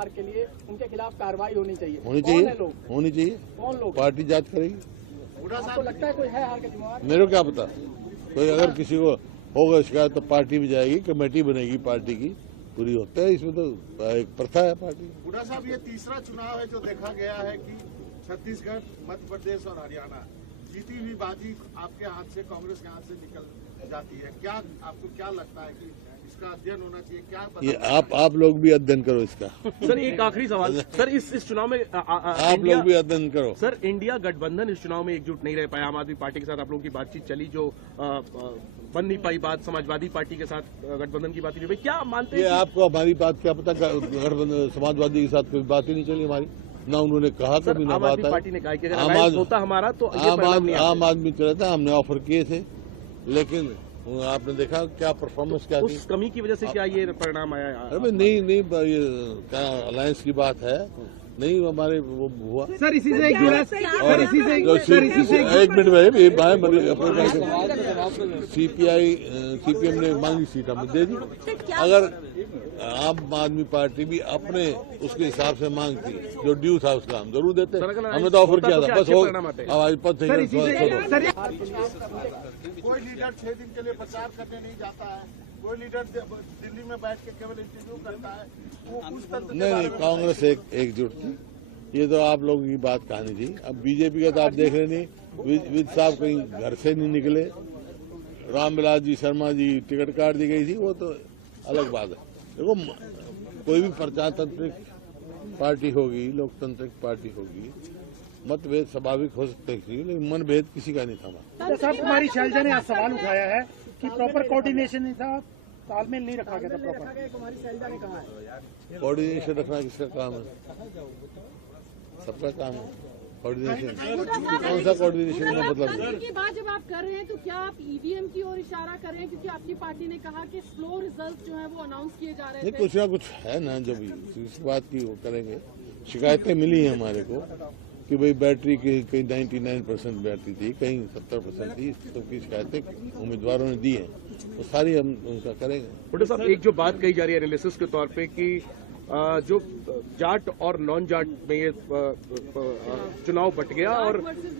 हार के लिए उनके खिलाफ कार्रवाई होनी चाहिए। होनी चाहिए। कौन लोग? पार्टी जांच करेगी। आपको लगता है कोई है हार का जिम्मेवार? मेरे को क्या पता, कोई अगर किसी को होगा शिकायत तो पार्टी में जाएगी, कमेटी बनेगी पार्टी की, पूरी होता है। इसमें तो एक प्रथा है पार्टी। हुड्डा साहब, ये तीसरा चुनाव है जो देखा गया है कि छत्तीसगढ़, मध्य प्रदेश और हरियाणा जीती हुई बाजी आपके हाथ से, कांग्रेस के हाथ से निकल जाती है। क्या आपको क्या लगता है कि इसका अध्ययन होना चाहिए? क्या ये आप लोग भी अध्ययन करो इसका। सर एक आखिरी सवाल सर, इस चुनाव में आप लोग भी अध्ययन करो। सर, इंडिया गठबंधन इस चुनाव में एकजुट नहीं रह पाया। आम आदमी पार्टी के साथ आप लोगों की बातचीत चली, जो बन नहीं पाई बात, समाजवादी पार्टी के साथ गठबंधन की बात नहीं हुई। क्या मानते हैं? ये आपको हमारी बात क्या पता, गठबंधन समाजवादी के साथ कोई बात ही नहीं चली हमारी, ना उन्होंने कहा कभी, ना बात है। पार्टी ने कहा कि अगर अलायंस होता हमारा तो आम आदमी चला था, हमने ऑफर किए थे, लेकिन आपने देखा क्या परफॉर्मेंस क्या थी। उस कमी की वजह से क्या ये परिणाम आया? अरे नहीं, ये क्या अलायंस की बात है, नहीं हमारे वो हुआ। सर इसी से एक जुड़ा, सर इसी से एक मिनट में सीपीएम ने मांगी सीट हमने दे दी। अगर आम आदमी पार्टी भी अपने उसके हिसाब से मांगती, जो ड्यू था उसका हम जरूर देते। हमने तो ऑफर किया था, बस हो हमारी पद। कोई लीडर 6 दिन के लिए प्रचार करने नहीं जाता है, कोई लीडर दिल्ली में बैठ के केवल इंटरव्यू करता है, वो उस तंत्र नहीं, कांग्रेस एकजुट थी। ये तो आप लोगों की बात कहानी थी। अब बीजेपी का तो आप देख रहे नहीं, विद साहब कहीं घर से नहीं निकले, रामविलास जी शर्मा जी टिकट काट दी गई थी, वो तो अलग बात है। देखो, कोई भी प्रजातांत्रिक पार्टी होगी, लोकतांत्रिक पार्टी होगी, मतभेद स्वाभाविक हो सकते हैं, लेकिन मनभेद किसी का नहीं था। साहब, कुमारी शैलजा ने आज सवाल उठाया है कि प्रॉपर कोऑर्डिनेशन नहीं था, तालमेल नहीं रखा गया था प्रॉपर। कुमारी शैलजा ने कहा है कोऑर्डिनेशन रखना किसका काम है? सबका काम है कोऑर्डिनेशन। कौन सा कोऑर्डिनेशन का मतलब? की बात जब आप कर रहे हैं तो क्या आप ईवीएम की ओर इशारा कर रहे हैं? क्योंकि आपकी पार्टी ने कहा कि स्लो रिजल्ट जो है वो अनाउंस किए जा रहे नहीं, थे। कुछ ना कुछ है ना, जब इस बात की वो करेंगे। शिकायतें मिली हैं हमारे को कि भाई बैटरी की कहीं 99% बैटरी थी, कहीं 70% थी, सबकी शिकायतें उम्मीदवारों ने दी हैं, तो सारी हम उनका करेंगे। हुड्डा साहब, एक जो बात कही जा रही है एनालिसिस के तौर पे कि जो जाट और नॉन जाट में ये चुनाव बट गया और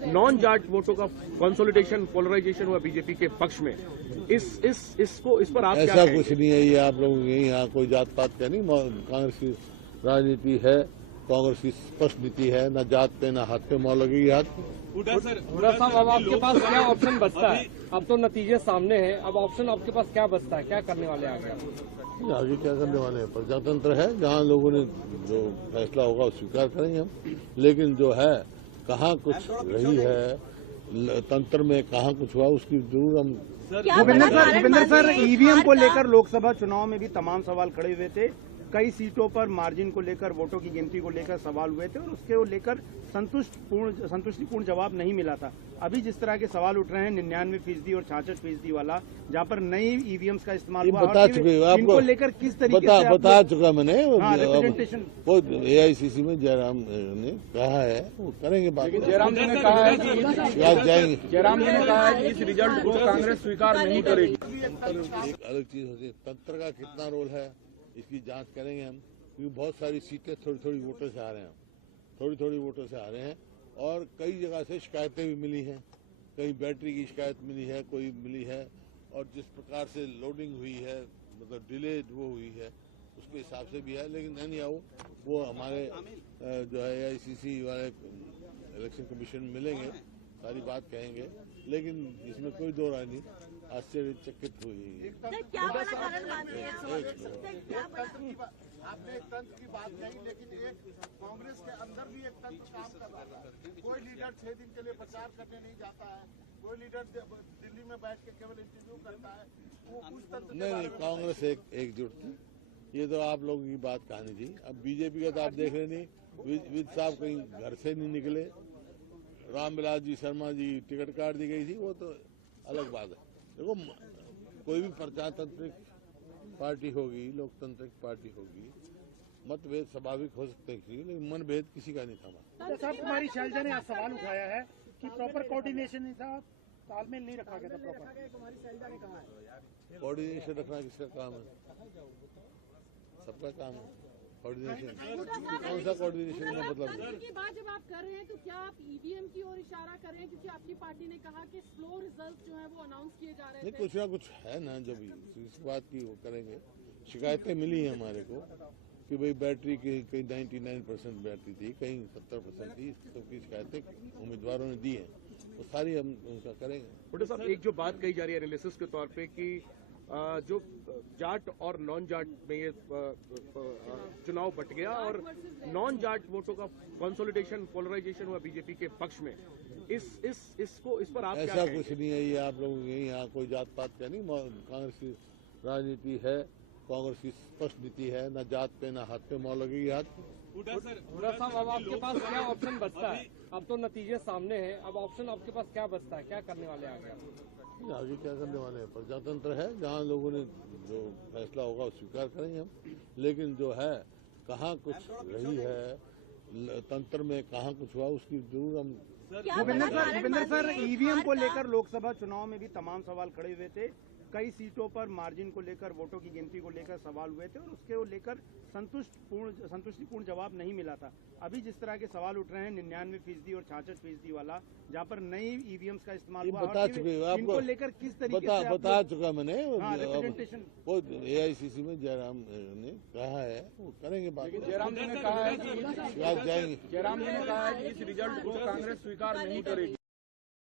नॉन जाट वोटों का कंसोलिडेशन, पोलराइजेशन हुआ बीजेपी के पक्ष में, इस पर आप ऐसा कुछ नहीं है। ये आप लोग यहाँ कोई जात पात का नहीं, कांग्रेस की राजनीति है, कांग्रेस की स्पष्ट नीति है, न जात पे न हाथ पे मौल लगेगी हाथ। हुड्डा साहब, अब आपके पास क्या ऑप्शन बचता है? अब तो नतीजे सामने हैं, अब ऑप्शन आपके पास क्या बचता है? क्या करने वाले आगे? आगे क्या करने वाले हैं? प्रजातंत्र है, जहाँ लोगों ने जो फैसला होगा वो स्वीकार करेंगे हम। लेकिन जो है, कहाँ कुछ रही है तंत्र में, कहाँ कुछ हुआ, उसकी जरूर हम। भूपेंद्र सर, ईवीएम को लेकर लोकसभा चुनाव में भी तमाम सवाल खड़े हुए थे। कई सीटों पर मार्जिन को लेकर, वोटों की गिनती को लेकर सवाल हुए थे और उसके लेकर संतुष्टिपूर्ण जवाब नहीं मिला था। अभी जिस तरह के सवाल उठ रहे हैं 99% और 66% वाला, जहाँ पर नई ईवीएम्स का इस्तेमाल हुआ, बता चुके हो आपको, लेकर किस तरीके से बता चुका मैंने। रिप्रेजेंटेशन वो एआईसीसी में जयराम ने कहा है, वो करेंगे बात। जयराम जी ने कहा है कि आज जाएंगे। जयराम जी ने कहा है कि इस रिजल्ट को कांग्रेस स्वीकार नहीं करेगी। एक अलग चीज होती है, तंत्र का कितना रोल है, इसकी जांच करेंगे हम, क्योंकि बहुत सारी सीटें थोड़ी वोटर से आ रहे हैं, थोड़ी वोटर से आ रहे हैं, और कई जगह से शिकायतें भी मिली हैं। कहीं बैटरी की शिकायत मिली है, कोई मिली है, और जिस प्रकार से लोडिंग हुई है, मतलब डिले वो हुई है, उसके हिसाब से भी है। लेकिन नहीं आओ, वो हमारे जो है एआईसीसी वाले इलेक्शन कमीशन में मिलेंगे, सारी बात कहेंगे, लेकिन इसमें कोई दो राय नहीं। आश्चर्यचकित हुई। क्या बड़ा कारण मानते हैं? आपने एक तंत्र की बात कही, लेकिन एक कांग्रेस के अंदर भी एक तंत्र काम कर रहा है। कोई लीडर 6 दिन के लिए प्रचार करने नहीं जाता है, कोई लीडर दिल्ली में बैठ के केवल इंटरव्यू करता है, वो उस तंत्र। नहीं, कांग्रेस एकजुट थी। ये तो आप लोगों की बात कहानी थी। अब बीजेपी का तो आप देख रहे नहीं, विद साहब कहीं घर से नहीं निकले, रामविलास जी शर्मा जी टिकट काट दी गई थी, वो तो अलग बात है। देखो, कोई भी प्रजातांत्रिक पार्टी होगी, लोकतांत्रिक पार्टी होगी, मतभेद स्वाभाविक हो सकते हैं, लेकिन मनभेद किसी का नहीं था। साहब, कुमारी शैलजा ने आज सवाल उठाया है कि प्रॉपर कोऑर्डिनेशन नहीं था, तालमेल नहीं रखा गया था प्रॉपर। कुमारी शैलजा ने कहा है कोऑर्डिनेशन रखना किसका काम है? सबका काम है कोऑर्डिनेशन बूटा साहब, कौन सा कोऑर्डिनेशन का मतलब तंत्र नहीं। की बात जब आप कर रहे हैं तो क्या आप ईवीएम की ओर इशारा कर रहे हैं, क्योंकि आपकी पार्टी ने कहा कि स्लो रिजल्ट जो है वो अनाउंस किए जा रहे नहीं, थे। कुछ ना कुछ है ना, जब इस बात की वो करेंगे। शिकायतें मिली हैं हमारे को कि भाई बैटरी की कहीं 99% बैटरी थी, कहीं 70% थी, इस सब की शिकायतें उम्मीदवारों ने दी हैं, तो सारी हम उनका करेंगे। बूटा साहब, एक जो बात कही जा रही है एनालिसिस के तौर पे कि जो जाट और नॉन जाट में ये चुनाव बट गया और नॉन जाट वोटों का कंसोलिडेशन, पोलराइजेशन हुआ बीजेपी के पक्ष में। इस पर आप क्या ऐसा कहेंगे? कुछ नहीं है, ये आप लोगों के यहाँ कोई जात पात का नहीं। कांग्रेस की राजनीति है, कांग्रेस की स्पष्ट नीति है, न जात पे न हाथ पे मौल लगेगी हाथ। बूटा साहब, अब आपके पास क्या ऑप्शन बचता है? अब तो नतीजे सामने हैं, अब ऑप्शन आपके पास क्या बचता है? क्या करने वाले आगे? आगे क्या करने वाले हैं? प्रजातंत्र है, जहाँ लोगों ने जो फैसला होगा वो स्वीकार करेंगे हम। लेकिन जो है, कहाँ कुछ रही है तंत्र में, कहाँ कुछ हुआ, उसकी जरूर हम। भूपेंद्र सर, ईवीएम को लेकर लोकसभा चुनाव में भी तमाम सवाल खड़े हुए थे। कई सीटों पर मार्जिन को लेकर, वोटों की गिनती को लेकर सवाल हुए थे और उसके लेकर संतुष्टिपूर्ण जवाब नहीं मिला था। अभी जिस तरह के सवाल उठ रहे हैं 99% और 66% वाला, जहाँ पर नई ईवीएम्स का इस्तेमाल हुआ, बता चुके इनको आपको, लेकर किस तरीके से बता चुका मैंने। रिप्रेजेंटेशन वो AICC में जयराम ने कहा है, वो करेंगे बात। जयराम जी ने कहा है कि जाएंगे। जयराम जी ने कहा है कि इस रिजल्ट को कांग्रेस स्वीकार नहीं करेगी।